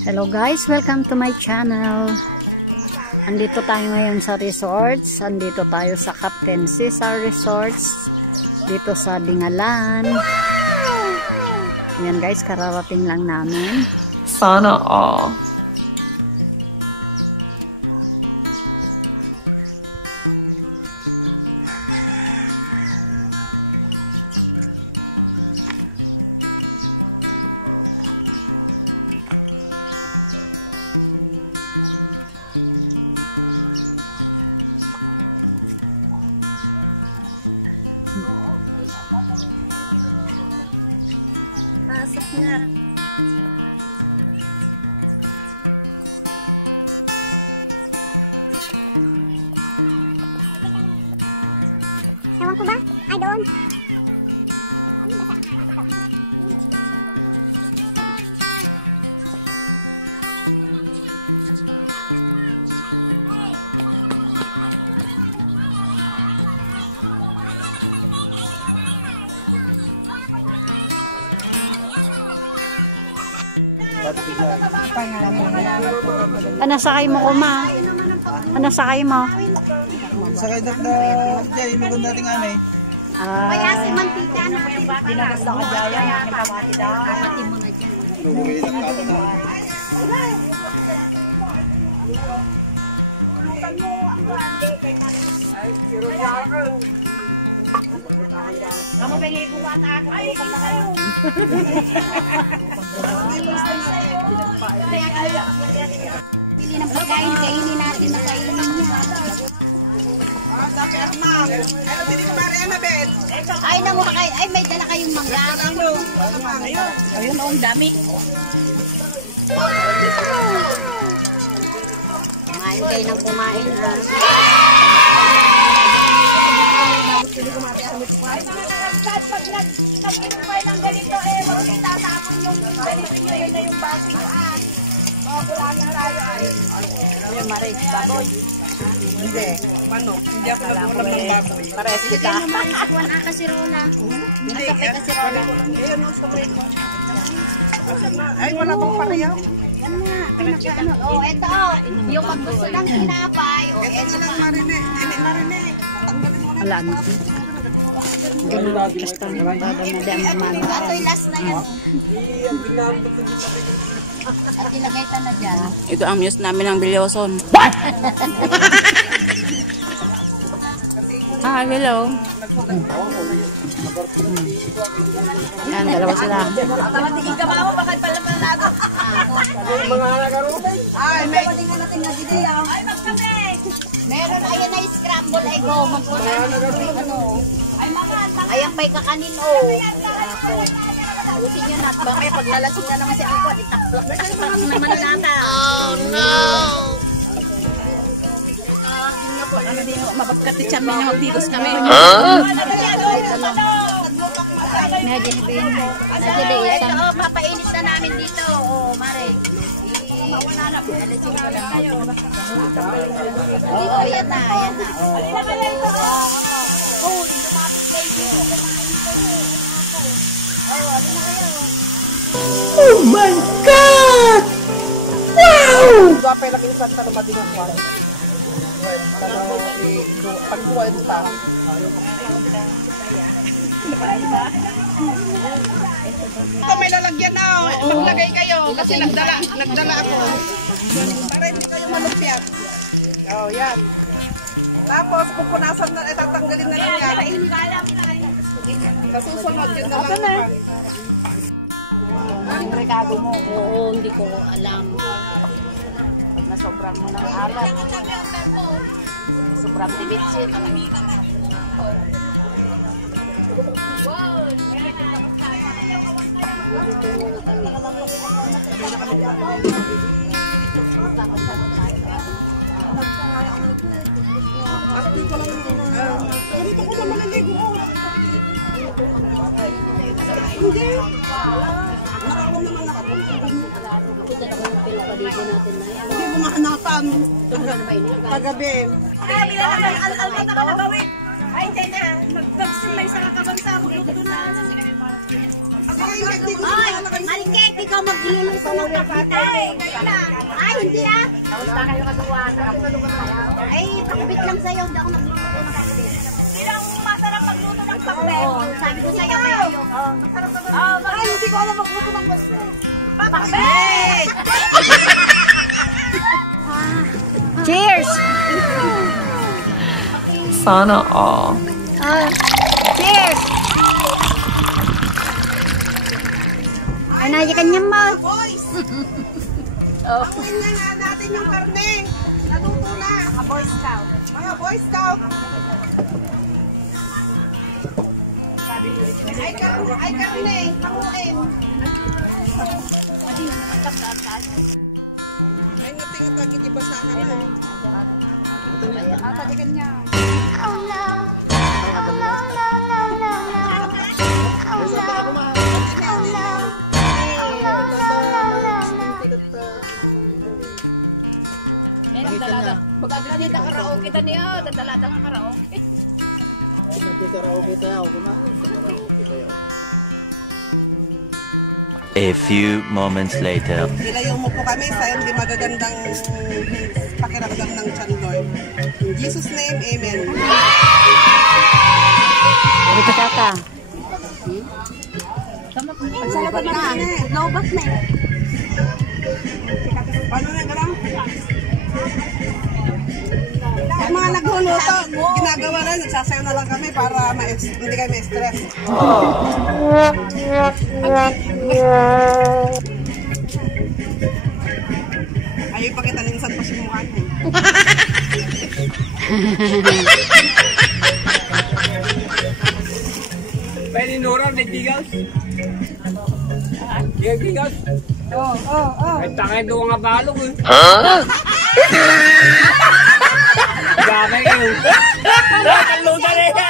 Hello guys, welcome to my channel. Andito tayo ngayon sa resorts. Andito tayo sa Captain Cesar Resorts. Dito sa Dingalan. Yan guys, kararating lang namin. Sana all. Pasok na. Ewan ko ba? Ay, doon. Sakay mo ko ma? Sakay mo? Sakay na dyan, lugan natin kami. Kaya si Mantika, ano pa yung bata? Dinagasta ka dyan, yung pamati daw. Kapatid mo na dyan. Lugan na natin kami. Kamu pengen bukan aku. Pili ng pagkain, kainin natin na kainin niya. Ay, namu kayo. Ay, may dala kayong mangga. Ayun, ang dami. Kumain kayo ng kumain, ha? Pag nag-inumpay ng ganito, wag itatapon yung ganito nyo, yun na yung base nyo, Kulangin tayo, Ayun, Maris, baboy. Hindi, manok. Hindi ako nag-ulam ng baboy. Pares kita. Kuwan ang kasirola. Hindi, Kasirola. ayun o, sabay ko. Ay, wala bang pareho? Yan nga, pinaka-ano. Oh, eto. Yung maggusto ng tinapay. Oh, eto pa. Wala natin. Ganun ang kastan. Bada na di ang kumano. Ito'y last na yan. At ilagay ta na dyan. Ito ang muse namin ng Bilyoson. Ah, hello. Yan, dalawa sila. Tingin ka mo, bakit pala palado? Ay, may Ay, magkape! Meron, ayan ay scramble ay go. Ano? Ay, mga, Ayan pa'y kakanin oh. Busin nyo na. Baka pag nalasing na naman si Angkot, itaplak naman nata. Oh no! Baka na din mapagkati siya, may nahagdigos kami. Medyo din. Ito oh, papainit na namin dito. Oh, Mare. Nalasing ko lang. Oo, yan na. Yan na. Oh, lumapit kayo dito. Oh my God! Wow! Gapay lang yung santa na madinang kwan. Pagbuhay mo ta. Ito may lalagyan na. Maglagay kayo kasi nagdala ako. Para hindi kayo malupyat. Oh, yan. Tapos pupunasan na, tatanggalin na lang yan. Sa susunod yun na lang. Ang rekado mo, oo, hindi ko alam. Pag nasobrang mo ng alat, sobrang tibitsin. Dito ko na maliligo. Hindi. Nakakom naman ako. Hindi mo mahanapan. Kagabi. kagabi na naman, al-almat na ka nagawin. Ay, hindi na. Nag-vaccinate sa kakabang sa magluto na. Ay, Malikek, ikaw magluluto ng kapitay. Ay, hindi ah. Ay, pakabit lang sa'yo, hindi ako nagluluto ng kapitay. Ilang masarap magluto ng pakbet? Oo, sabi ko sa'yo kaya yung... Masarap ka ba? Ay, hindi ko alam magluto ng pakbet! Cheers! Sana all. Cheers! Ay, najikan niya mo. Boys! Panguin na nga natin yung karne. Natuto na. Mga Boy Scout. Mga Boy Scout. Ay karne. Panguin. Ay nating-atagi di ba sa akin? Tadikan niya. Magkakita karaoke ta niya, dadalada nga karaoke. Magkikaraoke tayo, kumain sa karaoke tayo. A few moments later. Nilayo mo po kami sa hindi magagandang pakiramdam ng tiyan, Lord. In Jesus' name, Amen. Dito kaka. Salamat na. Naubat na eh. Paano na gano'n? Yung mga nagluluto, ginagawa na, nagsasayo na lang kami para hindi kayo ma-stress. Ayaw ipakita ninsan pa si mukha niya. Pwede Nora, may bigas? Bigas? Oo. Ay, takay doon nga balong eh. Gagay yun. Kalutan na yan!